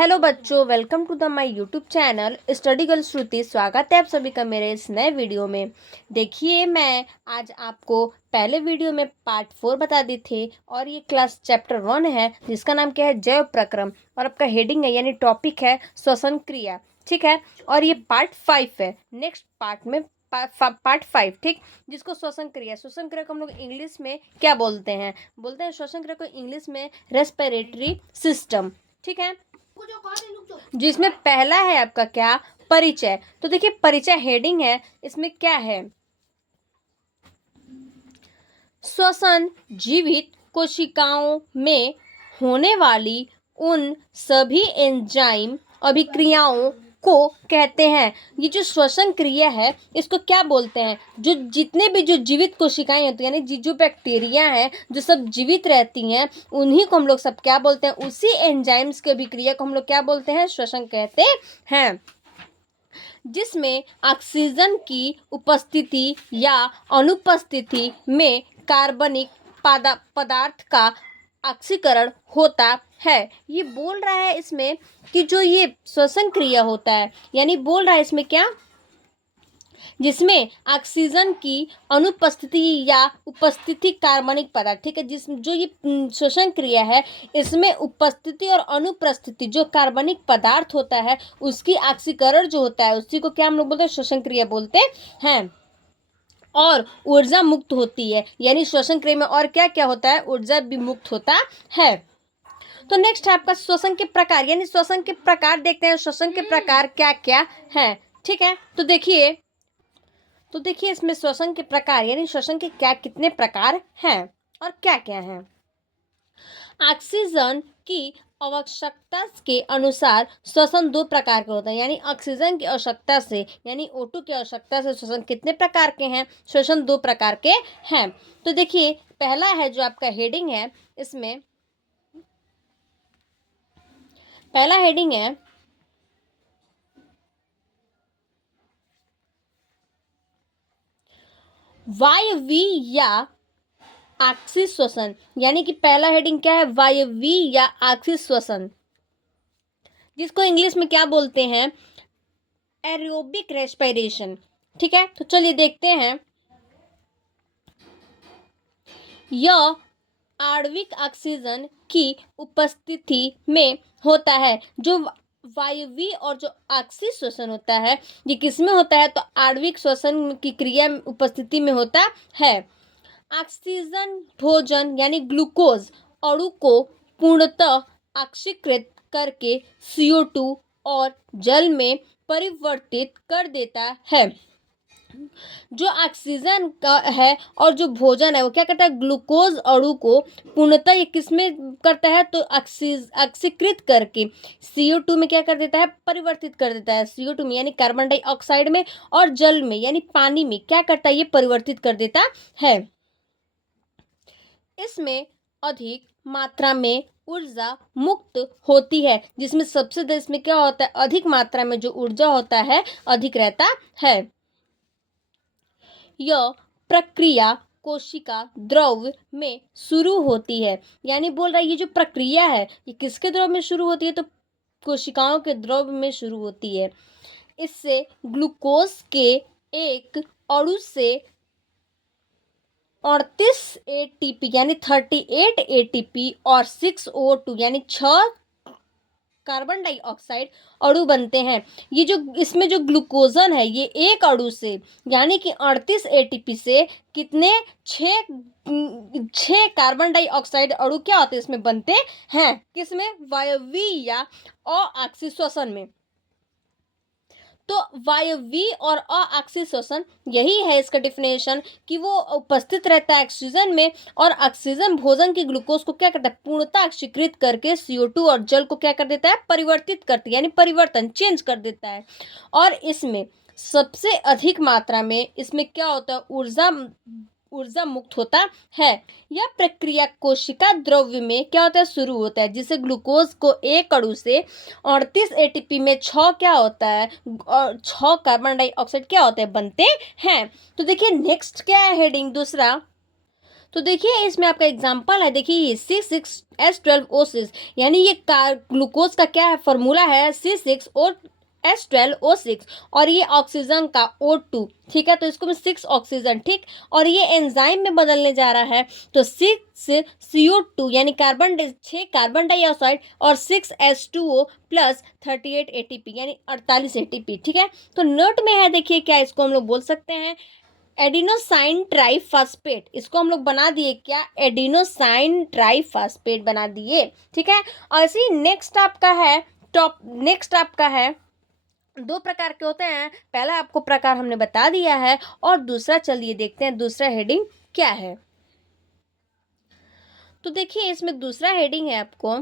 Hello बच्चों, welcome to the my YouTube channel study girl Shruti. स्वागत है आप सभी का मेरे इस नए वीडियो में। देखिए, मैं आज आपको पहले वीडियो में पार्ट 4 बता दी थी और ये क्लास चैप्टर 1 है जिसका नाम क्या है, जैव प्रक्रम, और आपका हेडिंग है यानी टॉपिक है श्वसन क्रिया। ठीक है, और ये पार्ट 5 है। नेक्स्ट पार्ट में पार्ट 5, ठीक, जिसको श्वसन क्रिया को हम लोग इंग्लिश में क्या बोलते हैं श्वसन क्रिया को इंग्लिश में रेस्पिरेटरी सिस्टम। ठीक है, जिसमें पहला है आपका क्या, परिचय। तो देखिए, परिचय हेडिंग है, इसमें क्या है, श्वसन जीवित कोशिकाओं में होने वाली उन सभी एंजाइम अभिक्रियाओं को कहते हैं। ये जो श्वसन क्रिया है इसको क्या बोलते हैं, जो जितने भी जो जीवित कोशिकाएं होती हैं, यानी जो बैक्टीरिया हैं जो सब जीवित रहती हैं, उन्हीं को हम लोग सब क्या बोलते हैं, उसी एंजाइम्स की अभिक्रिया को हम लोग क्या बोलते हैं, श्वसन कहते हैं। जिसमें ऑक्सीजन की उपस्थिति या अनुपस्थिति में कार्बनिक पदार्थ का ऑक्सीकरण होता है। ये बोल रहा है इसमें कि जो ये श्वसन क्रिया होता है, यानी बोल रहा है इसमें क्या, जिसमें ऑक्सीजन की अनुपस्थिति या उपस्थिति कार्बनिक पदार्थ, ठीक है, जो ये श्वसन क्रिया है इसमें उपस्थिति और अनुपस्थिति जो कार्बनिक पदार्थ होता है उसकी ऑक्सीकरण जो होता है उसी को क्या हम लोग बोलते हैं, श्वसन क्रिया बोलते हैं। और ऊर्जा मुक्त होती है, यानी श्वसन क्रिया में और क्या क्या होता है, ऊर्जा भी मुक्त होता है। तो नेक्स्ट है आपका श्वसन के प्रकार, यानी श्वसन के प्रकार देखते हैं, श्वसन के प्रकार क्या क्या हैं। ठीक है, तो देखिए इसमें श्वसन के प्रकार यानी श्वसन के क्या कितने प्रकार हैं और क्या क्या हैं। ऑक्सीजन की आवश्यकता के अनुसार श्वसन 2 प्रकार के होता है, यानी ऑक्सीजन की आवश्यकता से यानी O2 की आवश्यकता से श्वसन कितने प्रकार के हैं, श्वसन 2 प्रकार के हैं। तो देखिए, पहला है जो आपका हेडिंग है, इसमें पहला हेडिंग है वायवीय या आपसी श्वसन, यानी कि पहला हेडिंग क्या है, वायवीय या आपसी श्वसन, जिसको इंग्लिश में क्या बोलते हैं, एरोबिक रेस्पिरेशन। ठीक है, तो चलिए देखते हैं। यह आणविक ऑक्सीजन की उपस्थिति में होता है। जो वायवीय और जो आपसी श्वसन होता है ये किसमें होता है, तो आणविक श्वसन की क्रिया उपस्थिति में होता है। ऑक्सीजन भोजन यानी ग्लूकोज अणु को पूर्णतः ऑक्सीकृत करके CO2 और जल में परिवर्तित कर देता है। जो ऑक्सीजन का है और जो भोजन है वो क्या करता है, ग्लूकोज अणु को पूर्णतः ये किसमें करता है, तो ऑक्सीकृत करके CO2 में क्या कर देता है, परिवर्तित कर देता है। CO2 में यानी कार्बन डाइऑक्साइड में, और जल में यानी पानी में क्या करता है, ये परिवर्तित कर देता है। इसमें अधिक मात्रा में ऊर्जा मुक्त होती है, जिसमें सबसे ज्यादा इसमें क्या होता है, अधिक मात्रा में जो ऊर्जा होता है अधिक रहता है। यह प्रक्रिया कोशिका द्रव्य में शुरू होती है, यानी बोल रहा है ये जो प्रक्रिया है ये किसके द्रव्य में शुरू होती है, तो कोशिकाओं के द्रव्य में शुरू होती है। इससे ग्लूकोज के एक अणु से 38 ATP यानी 38 ATP और 6 O2 यानी 6 कार्बन डाइऑक्साइड अणु बनते हैं। ये जो इसमें जो ग्लूकोजन है ये एक अणु से यानी कि 38 ATP से कितने 6 कार्बन डाइऑक्साइड अणु क्या होते हैं इसमें बनते हैं, किसमें, वायवीय या अऑक्सी श्वसन में। तो वायवीय और अऑक्सी श्वसन यही है इसका डिफिनेशन, कि वो उपस्थित रहता है ऑक्सीजन में और ऑक्सीजन भोजन की ग्लूकोज को क्या करता है, पूर्णतः ऑक्सीकृत करके CO2 और जल को क्या कर देता है, परिवर्तित करती है, यानी परिवर्तन चेंज कर देता है। और इसमें सबसे अधिक मात्रा में इसमें क्या होता है, ऊर्जा मुक्त होता है। यह प्रक्रिया कोशिका द्रव्य में क्या होता है, शुरू होता है, जिसे ग्लूकोज को एक अणु से 38 ATP में 6 क्या होता है, और 6 कार्बन डाइऑक्साइड क्या होते हैं, बनते हैं। तो देखिए नेक्स्ट क्या है हेडिंग दूसरा, तो देखिए इसमें आपका एग्जाम्पल है, देखिए ये C6H12O6 यानी ये ग्लूकोज का क्या है फॉर्मूला है C6H12O6 और ये ऑक्सीजन का O2, ठीक है, तो इसको मैं 6 ऑक्सीजन, ठीक, और ये एंजाइम में बदलने जा रहा है तो 6CO2 यानी 6 कार्बन डाइऑक्साइड और 6H2O प्लस 38 ATP यानी 48 ATP, ठीक है। तो नोट में है, देखिए क्या इसको हम लोग बोल सकते हैं एडिनोसाइन ट्राइफॉस्फेट, इसको हम लोग बना दिए क्या, एडिनोसाइन ट्राइफॉस्फेट बना दिए, ठीक है। और इसी नेक्स्ट आपका है दो प्रकार के होते हैं, पहला आपको प्रकार हमने बता दिया है और दूसरा चलिए देखते हैं दूसरा हेडिंग क्या है। तो देखिए इसमें दूसरा हेडिंग है आपको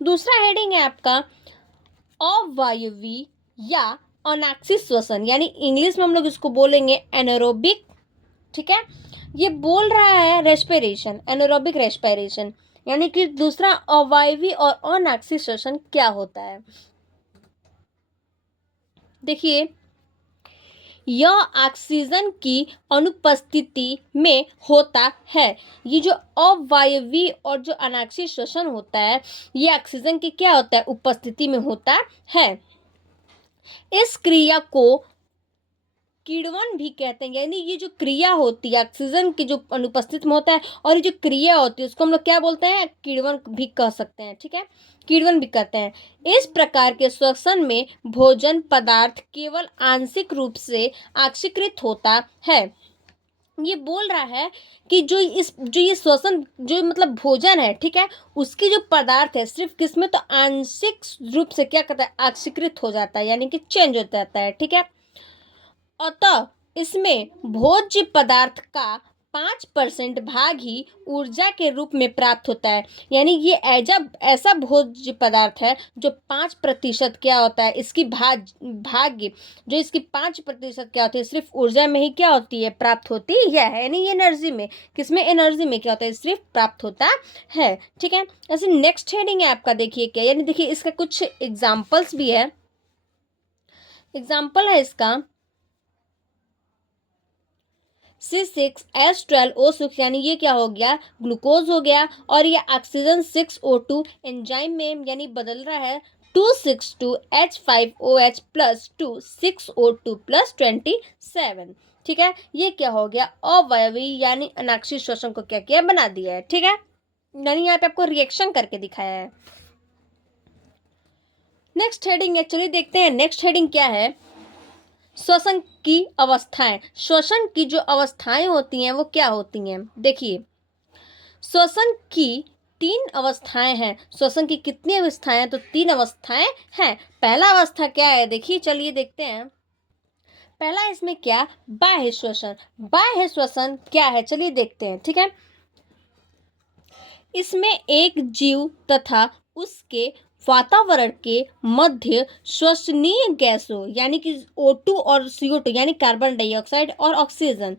दूसरा हेडिंग है आपका अवायवी या अनाक्षी श्वसन, यानी इंग्लिश में हम लोग इसको बोलेंगे एनारोबिक, ठीक है। ये बोल रहा है रेस्पिरेशन, एनारोबिक रेस्पिरेशन, यानी कि दूसरा अवायवी और अनाक्षी श्वसन क्या होता है। देखिए यह ऑक्सीजन की अनुपस्थिति में होता है। ये जो अवायवी और जो अनाक्षी श्वसन होता है ये ऑक्सीजन की क्या होता है, उपस्थिति में होता है। इस क्रिया को किण्वन भी कहते हैं, यानी ये जो क्रिया होती है ऑक्सीजन की जो अनुपस्थित में होता है और ये जो क्रिया होती है उसको हम लोग क्या बोलते हैं, किण्वन भी कह सकते हैं, ठीक है, किण्वन भी कहते हैं। इस प्रकार के श्वसन में भोजन पदार्थ केवल आंशिक रूप से ऑक्सीकृत होता है। ये बोल रहा है कि जो ये श्वसन जो मतलब भोजन है, ठीक है, उसकी जो पदार्थ है सिर्फ किसमें, तो आंशिक रूप से क्या करता है, ऑक्सीकृत हो जाता है, यानी कि चेंज हो जाता है, ठीक है। अतः इसमें भोज्य पदार्थ का 5% भाग ही ऊर्जा के रूप में प्राप्त होता है, यानी ये ऐसा भोज्य पदार्थ है जो 5% क्या होता है, इसकी भाग्य जो इसकी 5% क्या होती है, सिर्फ ऊर्जा में ही क्या होती है, प्राप्त होती है, यानी ये एनर्जी में, किसमें, एनर्जी में क्या होता है, सिर्फ प्राप्त होता है, ठीक है। ऐसे नेक्स्ट हेडिंग है आपका, देखिए क्या, यानी देखिए इसका कुछ एग्जाम्पल्स भी है। एग्जाम्पल है इसका C6H12O6 यानी ये क्या हो गया, ग्लूकोज हो गया, और ये ऑक्सीजन 6O2 एंजाइम में यानी बदल रहा है 262H5OH प्लस 2 6O2 प्लस 27, ठीक है। ये क्या हो गया, अवायवी यानी अनाक्षी श्वसन को क्या किया, बना दिया है, ठीक है, यानी यहाँ पे आपको रिएक्शन करके दिखाया है। नेक्स्ट हेडिंग है, चलिए देखते हैं नेक्स्ट हेडिंग क्या है। श्वसन की अवस्थाएं, श्वसन की जो अवस्थाएं होती हैं वो क्या होती हैं। देखिए श्वसन की 3 अवस्थाएं हैं। श्वसन की कितनी अवस्थाएं हैं, तो 3 अवस्थाएं हैं। पहला अवस्था क्या है, देखिए चलिए देखते हैं। पहला इसमें क्या, बाह्य श्वसन। बाह्य श्वसन क्या है, चलिए देखते हैं, ठीक है। इसमें एक जीव तथा उसके वातावरण के मध्य श्वसनीय गैसों यानी कि O2 और CO2 यानी कार्बन डाइऑक्साइड और ऑक्सीजन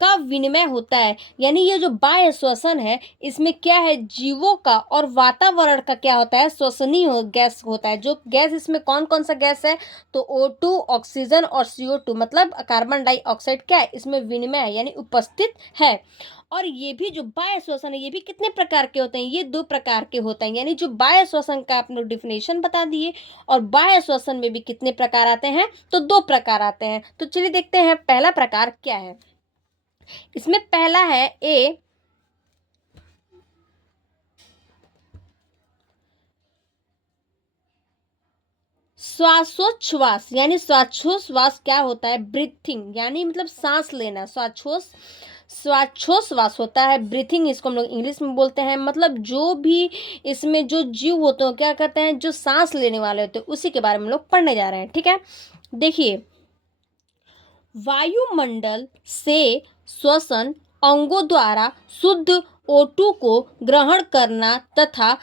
का विनिमय होता है। यानी ये जो बाह्य श्वसन है इसमें क्या है, जीवों का और वातावरण का क्या होता है, श्वसनीय गैस होता है। जो गैस इसमें कौन कौन सा गैस है, तो O2, ऑक्सीजन और CO2 मतलब कार्बन डाइऑक्साइड क्या है, इसमें विनिमय है यानी उपस्थित है। और ये भी जो बाह्य श्वसन है ये भी कितने प्रकार के होते हैं, ये 2 प्रकार के होते हैं। यानी जो बाह्य श्वसन का आप लोग डिफिनेशन बता दिए, और बाह्य श्वसन में भी कितने प्रकार आते हैं, तो 2 प्रकार आते हैं। तो चलिए देखते हैं पहला प्रकार क्या है। इसमें पहला है ए श्वासोच्छ्वास, यानी श्वासोच्छ्वास क्या होता है, ब्रीथिंग, यानी मतलब सांस लेना, श्वासोच्छ्वास होता है, ब्रीथिंग इसको हम लोग इंग्लिश में बोलते हैं। मतलब जो भी इसमें जो जीव होते हैं क्या कहते हैं, जो सांस लेने वाले होते हैं, उसी के बारे में हम लोग पढ़ने जा रहे हैं, ठीक है। देखिए वायुमंडल से श्वसन अंगों द्वारा शुद्ध O2 को ग्रहण करना तथा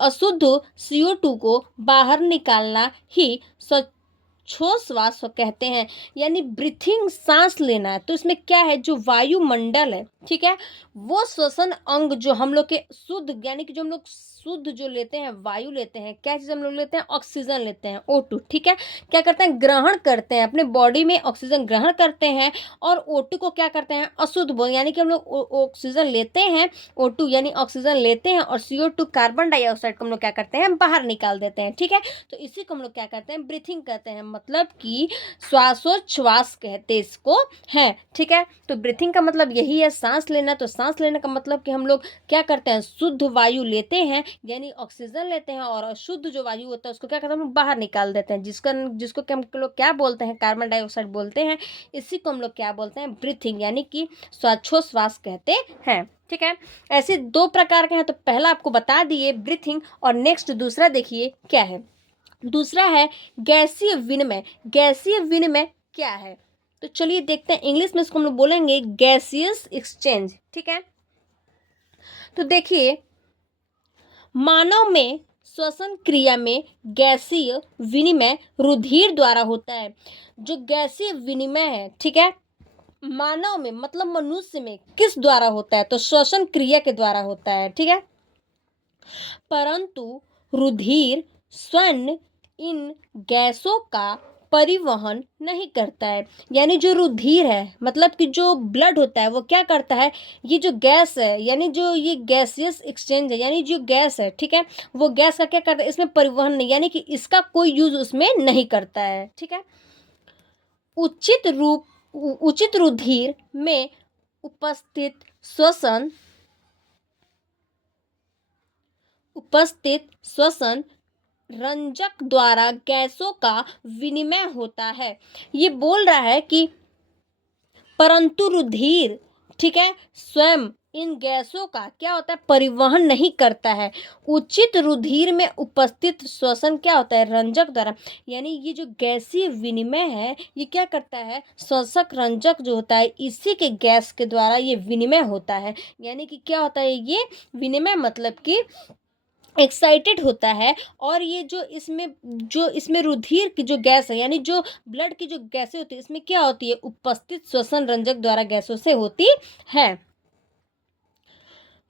अशुद्ध CO2 को बाहर निकालना ही श्वासोच्छ्वास कहते हैं, यानी ब्रीथिंग, सांस लेना है। तो इसमें क्या है, जो वायुमंडल है, ठीक है। वो श्वसन अंग जो हम लोग के शुद्ध यानी कि जो हम लोग शुद्ध जो लेते हैं, वायु लेते हैं, क्या चीज़ हम लोग लेते हैं, ऑक्सीजन लेते हैं, O2, ठीक है। क्या करते हैं, ग्रहण करते हैं, अपने बॉडी में ऑक्सीजन ग्रहण करते हैं और O2 को क्या करते हैं, अशुद्ध यानी कि हम लोग ऑक्सीजन लेते हैं, O2 यानी ऑक्सीजन लेते हैं और CO2 कार्बन डाइऑक्साइड को हम लोग क्या करते हैं, बाहर निकाल देते हैं, ठीक है। तो इसी को हम लोग क्या करते हैं, ब्रीथिंग कहते हैं, मतलब कि श्वासोच्छ्वास कहते इसको है, ठीक है। तो ब्रीथिंग का मतलब यही है, सांस लेना। तो सांस लेने का मतलब कि हम लोग क्या करते हैं, शुद्ध वायु लेते हैं यानी ऑक्सीजन लेते हैं और अशुद्ध जो वायु होता है उसको क्या करते हैं, हम लोग बाहर निकाल देते हैं, जिसको हम लोग क्या बोलते हैं, कार्बन डाइऑक्साइड बोलते हैं। इसी को हम लोग क्या बोलते हैं, ब्रीथिंग यानी कि श्वासोच्छ्वास कहते हैं, ठीक है। ऐसे दो प्रकार के हैं। तो पहला आपको बता दिए ब्रीथिंग, और नेक्स्ट दूसरा देखिए क्या है। दूसरा है गैसीय विनिमय। गैसीय विनिमय क्या है, तो चलिए देखते हैं। इंग्लिश में इसको हम लोग बोलेंगे गैसियस एक्सचेंज, ठीक है। तो देखिए, मानव में श्वसन क्रिया में गैसीय विनिमय रुधिर द्वारा होता है। जो गैसीय विनिमय है, ठीक है, मानव में मतलब मनुष्य में किस द्वारा होता है, तो श्वसन क्रिया के द्वारा होता है, ठीक है। परंतु रुधिर स्वयं इन गैसों का परिवहन नहीं करता है। यानी जो रुधिर है, मतलब कि जो ब्लड होता है, वो क्या करता है, ये जो गैस है यानी जो ये गैसियस एक्सचेंज है, यानी जो गैस है, ठीक है, वो गैस का क्या करता है, इसमें परिवहन नहीं, यानी कि इसका कोई यूज उसमें नहीं करता है, ठीक है। उचित रुधिर में उपस्थित श्वसन रंजक द्वारा गैसों का विनिमय होता है। ये बोल रहा है कि परंतु रुधिर, ठीक है, स्वयं इन गैसों का क्या होता है, परिवहन नहीं करता है। उचित रुधिर में उपस्थित श्वसन क्या होता है, रंजक द्वारा, यानी ये जो गैसीय विनिमय है ये क्या करता है, श्वसक रंजक जो होता है इसी के गैस के द्वारा ये विनिमय होता है। यानी कि क्या होता है, ये विनिमय मतलब कि एक्साइटेड होता है। और ये जो इसमें रुधिर की जो गैस है, यानी जो ब्लड की जो गैसें होती है, इसमें क्या होती है, उपस्थित श्वसन रंजक द्वारा गैसों से होती है।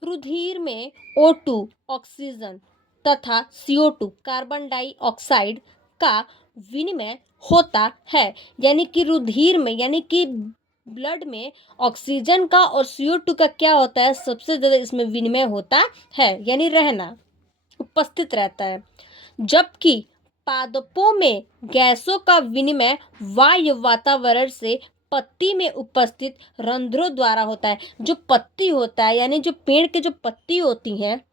रुधिर में O2 ऑक्सीजन तथा CO2 कार्बन डाइऑक्साइड का विनिमय होता है। यानी कि रुधिर में यानी कि ब्लड में ऑक्सीजन का और CO2 का क्या होता है, सबसे ज्यादा इसमें विनिमय होता है, यानी रहना, उपस्थित रहता है। जबकि पादपों में गैसों का विनिमय वायु वातावरण से पत्ती में उपस्थित रंध्रों द्वारा होता है। जो पत्ती होता है, यानी जो पेड़ के जो पत्ती होती हैं,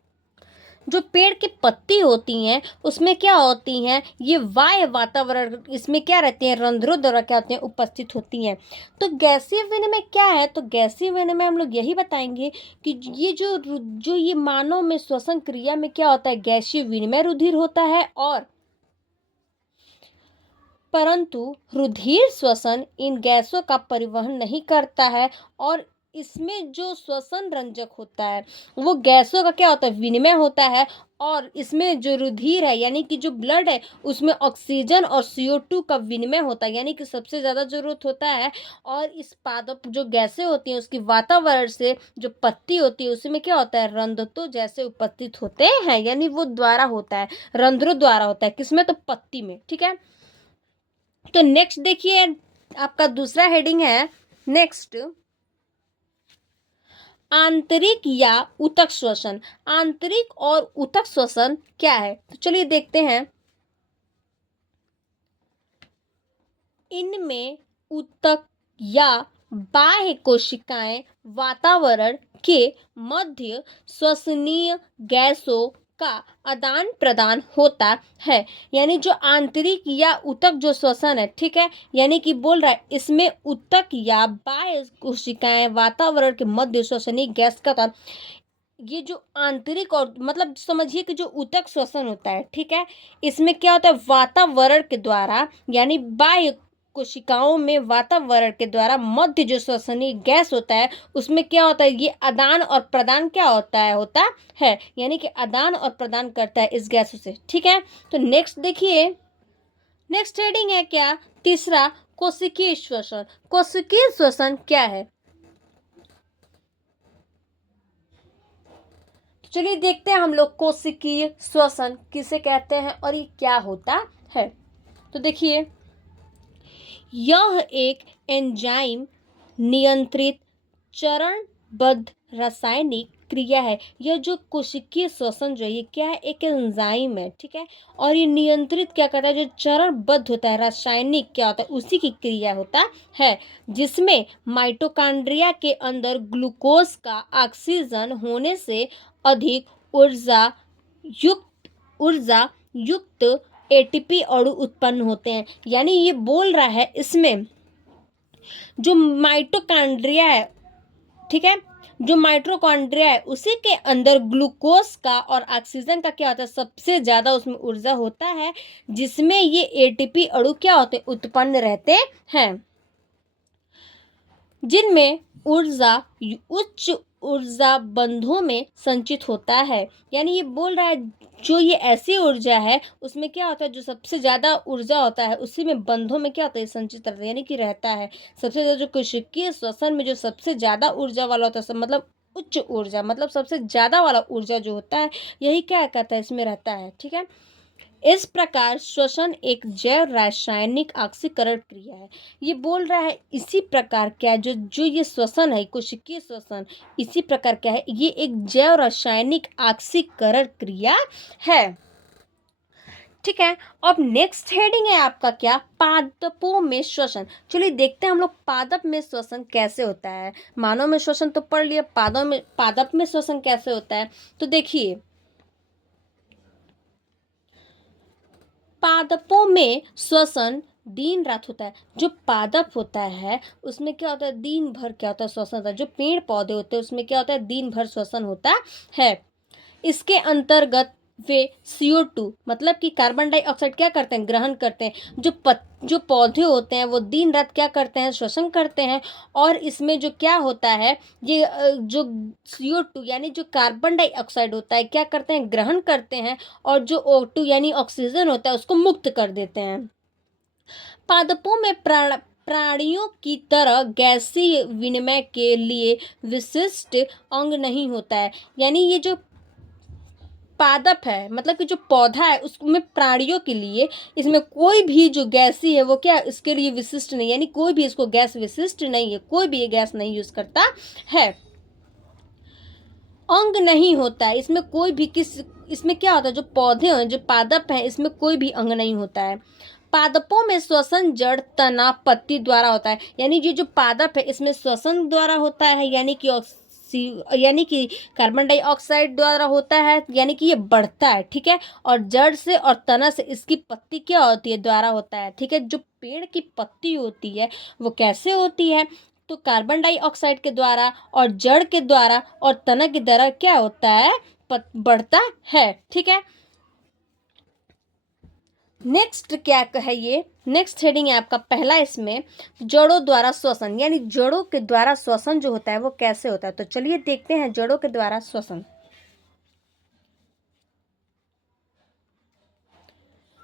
जो पेड़ की पत्ती होती हैं उसमें क्या होती हैं, ये वायु वातावरण इसमें क्या रहती हैं, रंध्रों द्वारा क्या होती हैं, उपस्थित होती हैं। तो गैसीय विनिमय क्या है, तो गैसीय विनिमय हम लोग यही बताएंगे कि ये जो ये मानव में श्वसन क्रिया में क्या होता है, गैसीय विनिमय रुधिर होता है। और परंतु रुधिर श्वसन इन गैसों का परिवहन नहीं करता है। और इसमें जो श्वसन रंजक होता है वो गैसों का क्या होता है, विनिमय होता है। और इसमें जो रुधिर है यानी कि जो ब्लड है उसमें ऑक्सीजन और CO2 का विनिमय होता है, यानी कि सबसे ज़्यादा जरूरत होता है। और इस पादप जो गैसें होती हैं उसकी वातावरण से जो पत्ती होती है उसमें क्या होता है, रंध्र जैसे उपस्थित होते हैं, यानी वो द्वारा होता है, रंध्रों द्वारा होता है, किसमें, तो पत्ती में, ठीक है। तो नेक्स्ट देखिए, आपका दूसरा हेडिंग है नेक्स्ट, आंतरिक या ऊतक श्वसन। आंतरिक और ऊतक श्वसन क्या है, तो चलिए देखते हैं। इनमें ऊतक या बाह्य कोशिकाएं वातावरण के मध्य श्वसनीय गैसों का आदान प्रदान होता है। यानी जो आंतरिक या ऊतक जो श्वसन है, ठीक है, यानी कि बोल रहा है इसमें ऊतक या बाह्य कोशिकाएं वातावरण के मध्य श्वसनीय गैस का ये जो आंतरिक और मतलब समझिए कि जो ऊतक श्वसन होता है, ठीक है, इसमें क्या होता है, वातावरण के द्वारा यानी बाह्य कोशिकाओं में वातावरण के द्वारा मध्य जो श्वसनीय गैस होता है उसमें क्या होता है, ये आदान और प्रदान क्या होता है, यानी कि आदान और प्रदान करता है इस गैसों से, ठीक है। तो नेक्स्ट देखिए, नेक्स्ट हेडिंग है क्या, तीसरा, कोशिकीय श्वसन। कोशिकीय श्वसन क्या है, चलिए देखते हैं हम लोग कोशिकीय श्वसन किसे कहते हैं और ये क्या होता है। तो देखिए, यह एक एंजाइम नियंत्रित चरणबद्ध रासायनिक क्रिया है। यह जो कोशिकीय श्वसन जो है ये क्या है, एक एंजाइम है, ठीक है। और ये नियंत्रित क्या करता है, जो चरणबद्ध होता है रासायनिक क्या होता है उसी की क्रिया होता है, जिसमें माइटोकॉन्ड्रिया के अंदर ग्लूकोज का ऑक्सीजन होने से अधिक ऊर्जा युक्त एटीपी अणु उत्पन्न होते हैं। यानी ये बोल रहा है इसमें जो माइटोकॉन्ड्रिया है, ठीक है, जो माइटोकॉन्ड्रिया है उसी के अंदर ग्लूकोज का और ऑक्सीजन का क्या होता है, सबसे ज्यादा उसमें ऊर्जा होता है, जिसमें ये एटीपी अणु क्या होते हैं, उत्पन्न रहते हैं, जिनमें ऊर्जा उच्च ऊर्जा बंधों में संचित होता है। यानी ये बोल रहा है जो ये ऐसी ऊर्जा है उसमें क्या होता है, जो सबसे ज़्यादा ऊर्जा होता है उसी में बंधों में क्या होता है, संचित रहता है, यानी कि रहता है। सबसे ज़्यादा जो कोशिकीय श्वसन में जो सबसे ज़्यादा ऊर्जा वाला होता है, मतलब उच्च ऊर्जा, मतलब सबसे ज़्यादा वाला ऊर्जा जो होता है यही क्या कहता है, इसमें रहता है, ठीक है। इस प्रकार श्वसन एक जैव रासायनिक ऑक्सीकरण क्रिया है। ये बोल रहा है इसी प्रकार क्या है, जो जो ये श्वसन है, कोशिकीय श्वसन, इसी प्रकार क्या है, ये एक जैव रासायनिक ऑक्सीकरण क्रिया है, ठीक है। अब नेक्स्ट हेडिंग है आपका क्या, पादपों में श्वसन। चलिए देखते हैं हम लोग पादप में श्वसन कैसे होता है। मानव में श्वसन तो पढ़ लिया, पादप में श्वसन कैसे होता है। तो देखिए, पादपों में श्वसन दिन रात होता है। जो पादप होता है उसमें क्या होता है, दिन भर क्या होता है, श्वसन होता है। जो पेड़ पौधे होते हैं उसमें क्या होता है, दिन भर श्वसन होता है। इसके अंतर्गत वे CO2 मतलब कि कार्बन डाइऑक्साइड क्या करते हैं, ग्रहण करते हैं। जो पौधे होते हैं वो दिन रात क्या करते हैं, श्वसन करते हैं। और इसमें जो क्या होता है, ये जो CO2 यानी जो कार्बन डाइऑक्साइड होता है क्या करते हैं, ग्रहण करते हैं, और जो O2 यानी ऑक्सीजन होता है उसको मुक्त कर देते हैं। पादपों में प्राणियों की तरह गैसीय विनिमय के लिए विशिष्ट अंग नहीं होता है। यानी ये जो पादप है, मतलब कि जो पौधा है उसमें प्राणियों के लिए इसमें कोई भी जो गैसी है वो क्या इसके लिए विशिष्ट नहीं, यानी कोई भी इसको गैस विशिष्ट नहीं है, कोई भी ये गैस नहीं यूज करता है। अंग नहीं होता है इसमें कोई भी, इसमें क्या होता है, जो पौधे हैं, जो पादप है, इसमें कोई भी अंग नहीं होता है। पादपों में श्वसन जड़, तना, पत्ती द्वारा होता है। यानी ये जो पादप है इसमें श्वसन द्वारा होता है, यानी कि कार्बन डाइऑक्साइड द्वारा होता है, यानी कि ये बढ़ता है, ठीक है। और जड़ से और तना से इसकी पत्ती क्या होती है, द्वारा होता है, ठीक है। जो पेड़ की पत्ती होती है वो कैसे होती है, तो कार्बन डाइऑक्साइड के द्वारा, और जड़ के द्वारा और तना के द्वारा क्या होता है, बढ़ता है, ठीक है। नेक्स्ट क्या है, ये नेक्स्ट हेडिंग है आपका पहला, इसमें जड़ों द्वारा श्वसन, यानी जड़ों के द्वारा श्वसन जो होता है वो कैसे होता है। तो चलिए देखते हैं जड़ों के द्वारा श्वसन।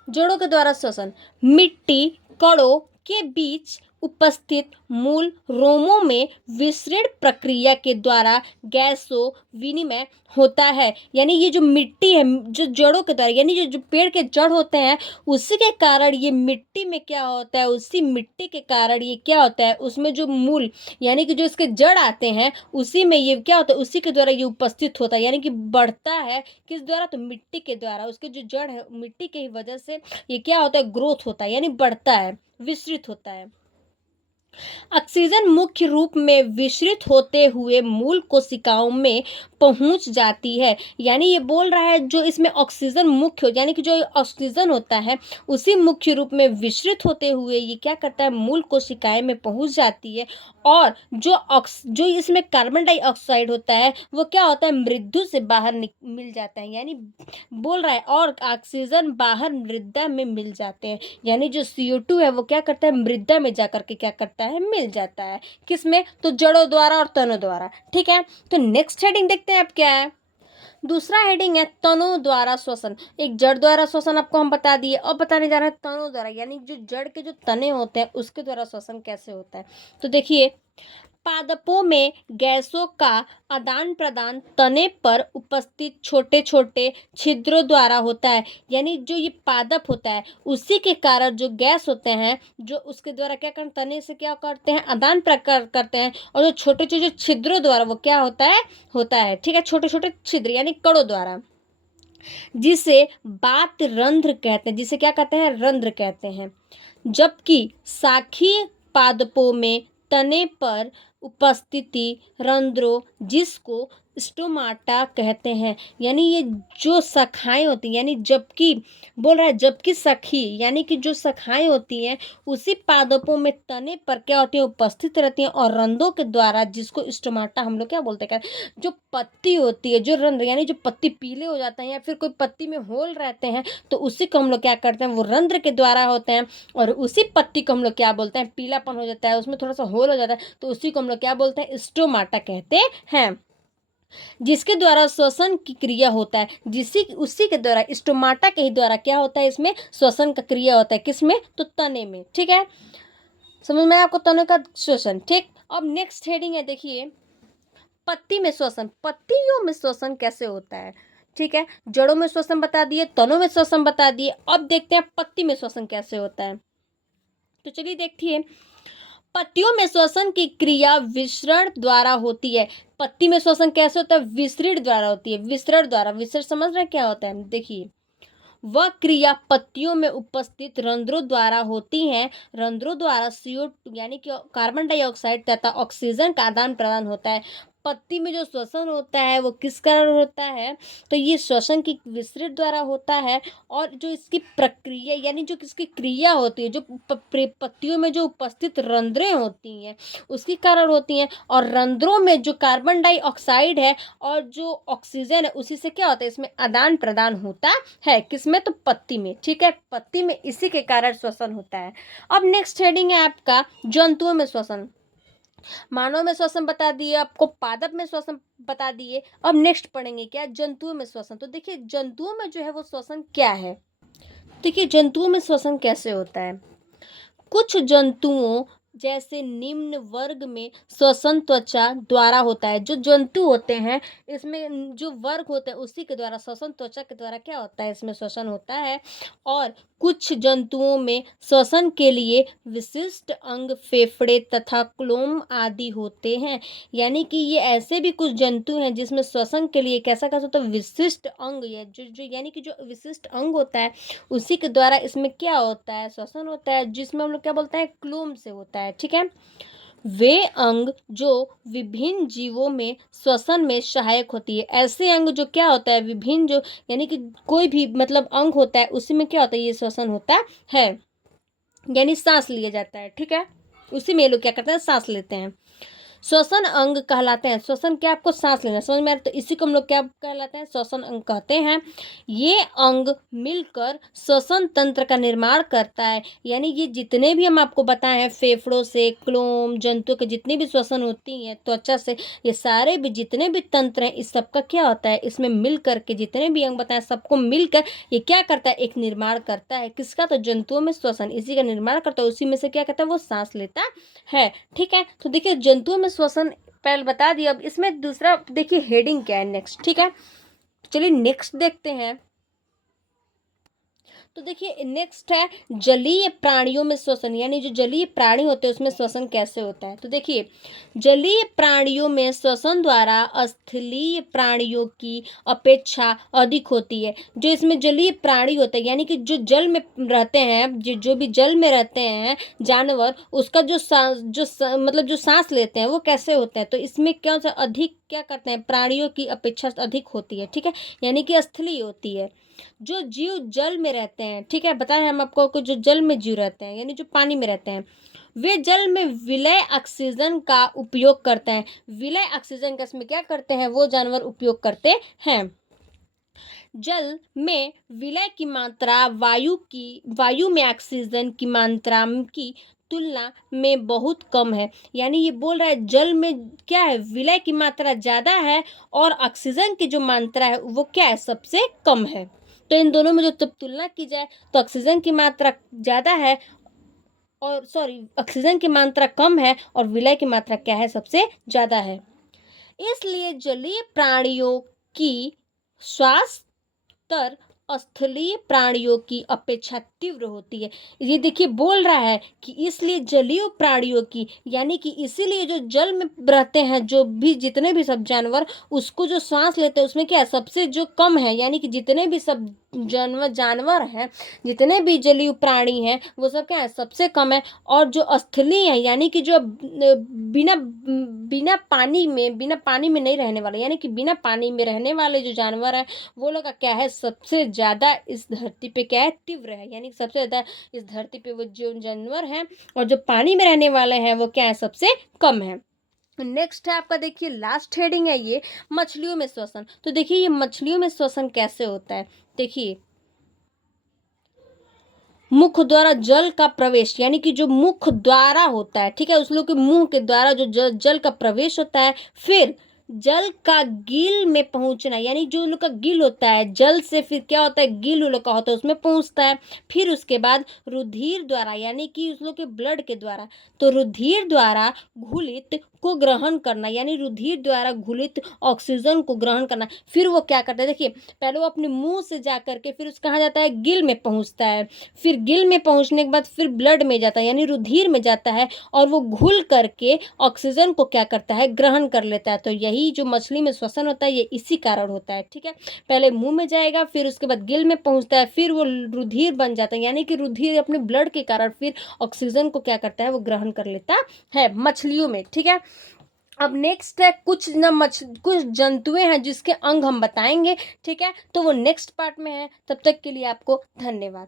जड़ों के द्वारा श्वसन, मिट्टी कणों के बीच उपस्थित मूल रोमों में विसरण प्रक्रिया के द्वारा गैसों विनिमय होता है। यानी ये जो मिट्टी है, जो जड़ों के द्वारा, यानी जो पेड़ के जड़ होते हैं उसी के कारण ये मिट्टी में क्या होता है, उसी मिट्टी के कारण ये क्या होता है, उसमें जो मूल यानी कि जो इसके जड़ आते हैं उसी में ये क्या होता है, उसी के द्वारा ये उपस्थित होता है, यानी कि बढ़ता है किस द्वारा, तो मिट्टी के द्वारा। उसके जो जड़ है मिट्टी की वजह से ये क्या होता है, ग्रोथ होता है, यानी बढ़ता है, विस्तृत होता है। ऑक्सीजन मुख्य रूप में विसरित होते हुए मूल कोशिकाओं में पहुंच जाती है। यानी ये बोल रहा है जो इसमें ऑक्सीजन मुख्य, यानी कि जो ऑक्सीजन होता है उसी मुख्य रूप में विसरित होते हुए ये क्या करता है, मूल कोशिकाएं में पहुंच जाती है। और जो इसमें कार्बन डाइऑक्साइड होता है वो क्या होता है, मृदु से बाहर मिल जाता है। यानी बोल रहा है और ऑक्सीजन बाहर मृदा में मिल जाते हैं, यानी जो CO2 है वो क्या करता है, मृदा में जाकर के क्या करता है, मिल जाता है। किसमें, तो जड़ों द्वारा और तनों द्वारा, ठीक है। तो नेक्स्ट हेडिंग देखते हैं अब क्या है। दूसरा हेडिंग है तनों द्वारा श्वसन। एक जड़ द्वारा श्वसन आपको हम बता दिए, अब बताने जा रहे हैं तनों द्वारा, यानी जो जड़ के जो तने होते हैं उसके द्वारा श्वसन कैसे होता है। तो देखिए, पादपों में गैसों का आदान प्रदान तने पर उपस्थित छोटे छोटे छिद्रों द्वारा होता है। यानी जो ये पादप होता है उसी के कारण जो गैस होते हैं जो उसके द्वारा क्या करते हैं, तने से क्या करते हैं, आदान प्रदान करते हैं। और जो छोटे छोटे छिद्रों द्वारा वो क्या होता है ठीक है, छोटे छोटे छिद्र यानी कणों द्वारा, जिसे बात रंध्र कहते हैं, जिसे क्या कहते हैं, रंध्र कहते हैं। जबकि शाखीय पादपों में तने पर उपस्थिति रंध्रों, जिसको स्टोमाटा कहते हैं। यानी ये जो शाखाएं होती हैं, यानी जबकि बोल रहा है जबकि सखी यानी कि जो शाखाएं होती हैं उसी पादपों में तने पर क्या होती है, उपस्थित रहती हैं और रंध्रों के द्वारा, जिसको स्टोमाटा हम लोग क्या बोलते हैं, जो पत्ती होती है, जो रंध्र यानी जो पत्ती पीले हो जाते हैं या फिर कोई पत्ती में होल रहते हैं तो उसी को हम लोग क्या करते हैं, वो रंध्र के द्वारा होते हैं। और उसी पत्ती को हम लोग क्या बोलते हैं, पीलापन हो जाता है, उसमें थोड़ा सा होल हो जाता है तो उसी को हम लोग क्या बोलते हैं, स्टोमाटा कहते हैं। जिसके द्वारा श्वसन की क्रिया होता है, उसी के द्वारा, स्टोमाटा के ही द्वारा क्या होता है, इसमें श्वसन का क्रिया होता है। किसमें, तो तने में। ठीक है, समझ में आपको तने का श्वसन। ठीक, अब नेक्स्ट हेडिंग है, देखिए पत्ती में श्वसन, पत्तियों में श्वसन कैसे होता है। ठीक है, जड़ों में श्वसन बता दिए, तनों में श्वसन बता दिए, अब देखते हैं पत्ती में श्वसन कैसे होता है। तो चलिए देखिए, पत्तियों में श्वसन की क्रिया विसरण द्वारा होती है। पत्ती में श्वसन कैसे होता है, विसरण द्वारा होती है, विसरण द्वारा। विसरण समझ रहे हैं क्या होता है, देखिए वह क्रिया पत्तियों में उपस्थित रंध्रों द्वारा होती है। रंध्रों द्वारा CO2 यानी कि कार्बन डाइऑक्साइड तथा ऑक्सीजन का आदान प्रदान होता है। पत्ती में जो श्वसन होता है वो किस कारण होता है, तो ये श्वसन की विसरण द्वारा होता है। और जो इसकी प्रक्रिया यानी जो इसकी क्रिया होती है, जो पत्तियों में जो उपस्थित रंध्रें होती हैं उसके कारण होती हैं। और रंध्रों में जो कार्बन डाइऑक्साइड है और जो ऑक्सीजन है उसी से क्या होता है, इसमें आदान प्रदान होता है। किसमें, तो पत्ती में। ठीक है, पत्ती में इसी के कारण श्वसन होता है। अब नेक्स्ट हेडिंग है आपका जंतुओं में श्वसन। मानव में श्वसन बता दिए, आपको पादप में श्वसन बता दिए। अब नेक्स्ट पढ़ेंगे क्या, जंतुओं में श्वसन। तो देखिए जंतुओं में जो है वो श्वसन क्या है। देखिए जंतुओं में श्वसन कैसे होता है। कुछ जंतुओं जैसे निम्न वर्ग में श्वसन त्वचा द्वारा होता है। जो जंतु होते हैं इसमें जो वर्ग होते हैं उसी के द्वारा, श्वसन त्वचा के द्वारा क्या होता है, इसमें श्वसन होता है। और कुछ जंतुओं में श्वसन के लिए विशिष्ट अंग फेफड़े तथा क्लोम आदि होते हैं। यानी कि ये ऐसे भी कुछ जंतु हैं जिसमें श्वसन के लिए कैसा होता है, विशिष्ट अंग है, जो यानी कि जो विशिष्ट अंग होता है उसी के द्वारा इसमें क्या होता है, श्वसन होता है, जिसमें हम लोग क्या बोलते हैं, क्लोम से होता है। ठीक है, वे अंग जो विभिन्न जीवों में श्वसन में सहायक होती है। ऐसे अंग जो क्या होता है, विभिन्न जो यानी कि कोई भी मतलब अंग होता है उसी में क्या होता है, ये श्वसन होता है, यानी सांस लिया जाता है। ठीक है, उसी में ये लोग क्या करते हैं, सांस लेते हैं। श्वसन अंग कहलाते हैं। श्वसन क्या, आपको सांस लेना समझ में आ रहा है, तो इसी को हम लोग क्या कहलाते हैं, श्वसन अंग कहते हैं। ये अंग मिलकर श्वसन तंत्र का निर्माण करता है। यानी ये जितने भी हम आपको बताए हैं, फेफड़ों से, क्लोम, जंतु के जितनी भी श्वसन होती हैं त्वचा से, ये सारे भी जितने भी तंत्र हैं इस सबका क्या होता है, इसमें मिल करके जितने भी अंग बताए सबको मिलकर ये क्या करता है, एक निर्माण करता है। किसका, तो जंतुओं में श्वसन इसी का निर्माण करता है, उसी में से क्या करता है, वो सांस लेता है। ठीक है, तो देखिए जंतुओं में श्वसन पहले बता दिया। अब इसमें दूसरा देखिए हेडिंग क्या है नेक्स्ट। ठीक है, चलिए नेक्स्ट देखते हैं। तो देखिए नेक्स्ट है जलीय प्राणियों में श्वसन, यानी जो जलीय प्राणी होते हैं उसमें श्वसन कैसे होता है। तो देखिए जलीय प्राणियों में श्वसन द्वारा स्थलीय प्राणियों की अपेक्षा अधिक होती है। जो इसमें जलीय प्राणी होते हैं यानी कि जो जल में रहते हैं, जो भी जल में रहते हैं जानवर, उसका मतलब जो सांस लेते हैं वो कैसे होते हैं, तो इसमें क्या अधिक क्या करते हैं, प्राणियों की अपेक्षा अधिक होती है। ठीक है, यानी कि स्थलीय होती है। जो जीव जल में रहते हैं, ठीक है, बताएं हम आपको, जो जल में जीव रहते हैं यानी जो पानी में रहते हैं, वे जल में विलय ऑक्सीजन का उपयोग करते हैं। विलय ऑक्सीजन का इसमें क्या करते हैं, वो जानवर उपयोग करते हैं। जल में विलय की मात्रा वायु में ऑक्सीजन की मात्रा की तुलना में बहुत कम है। यानी ये बोल रहा है जल में क्या है, विलय की मात्रा ज़्यादा है और ऑक्सीजन की जो मात्रा है वो क्या है, सबसे कम है। तो इन दोनों में जो तब तुलना की जाए तो ऑक्सीजन की मात्रा ज़्यादा है और ऑक्सीजन की मात्रा कम है और विलय की मात्रा क्या है, सबसे ज़्यादा है। इसलिए जलीय प्राणियों की श्वास तर स्थलीय प्राणियों की अपेक्षा तीव्र होती है। ये देखिए बोल रहा है कि इसलिए जलीय प्राणियों की, यानी कि इसीलिए जो जल में रहते हैं, जो भी जितने भी सब जानवर, उसको जो सांस लेते हैं उसमें क्या है, सबसे जो कम है, यानी कि जितने भी सब जानवर हैं, जितने भी जलीय प्राणी हैं, वो सब क्या है, सबसे कम है। और जो स्थलीय है, यानी कि जो बिना बिना पानी में नहीं रहने वाले, यानी कि बिना पानी में रहने वाले जो जानवर हैं, वो लोग का क्या है, सबसे ज़्यादा इस धरती पे क्या है, तीव्र है। यानी सबसे ज़्यादा इस धरती पे वो जो जानवर हैं और जो पानी में रहने वाले हैं, वो क्या है, सबसे कम है। नेक्स्ट है आपका, देखिए लास्ट हेडिंग है ये, मछलियों में श्वसन। तो देखिए ये मछलियों में श्वसन कैसे होता है। देखिए मुख द्वारा जल का प्रवेश, यानी कि जो मुख द्वारा होता है, ठीक है, उस लोग के मुंह के द्वारा जो जल का प्रवेश होता है, फिर जल का गिल में पहुंचना, यानी जो लोग का गिल होता है, जल से फिर क्या होता है, गिल लोग का होता है, उसमें पहुंचता है। फिर उसके बाद रुधिर द्वारा, यानी कि उस लोग के ब्लड के द्वारा, तो रुधिर द्वारा घुलित को ग्रहण करना, यानी रुधिर द्वारा घुलित ऑक्सीजन को ग्रहण करना। फिर वो क्या करता है, देखिए पहले वो अपने मुंह से जा करके फिर उसका कहाँ जाता है, गिल में पहुंचता है। फिर गिल में पहुंचने के बाद फिर ब्लड में जाता है, यानी रुधिर में जाता है, और वो घुल करके ऑक्सीजन को क्या करता है, ग्रहण कर लेता है। तो यही जो मछली में श्वसन होता है, ये इसी कारण होता है, ठीक है। पहले मुंह में जाएगा, फिर उसके बाद गिल में पहुंचता है, फिर वो रुधिर बन जाता है, यानी कि रुधिर अपने ब्लड के कारण फिर ऑक्सीजन को क्या करता है, वो ग्रहण कर लेता है मछलियों में, ठीक है। अब नेक्स्ट है कुछ जंतुएं हैं जिसके अंग हम बताएंगे, ठीक है, तो वो नेक्स्ट पार्ट में है। तब तक के लिए आपको धन्यवाद।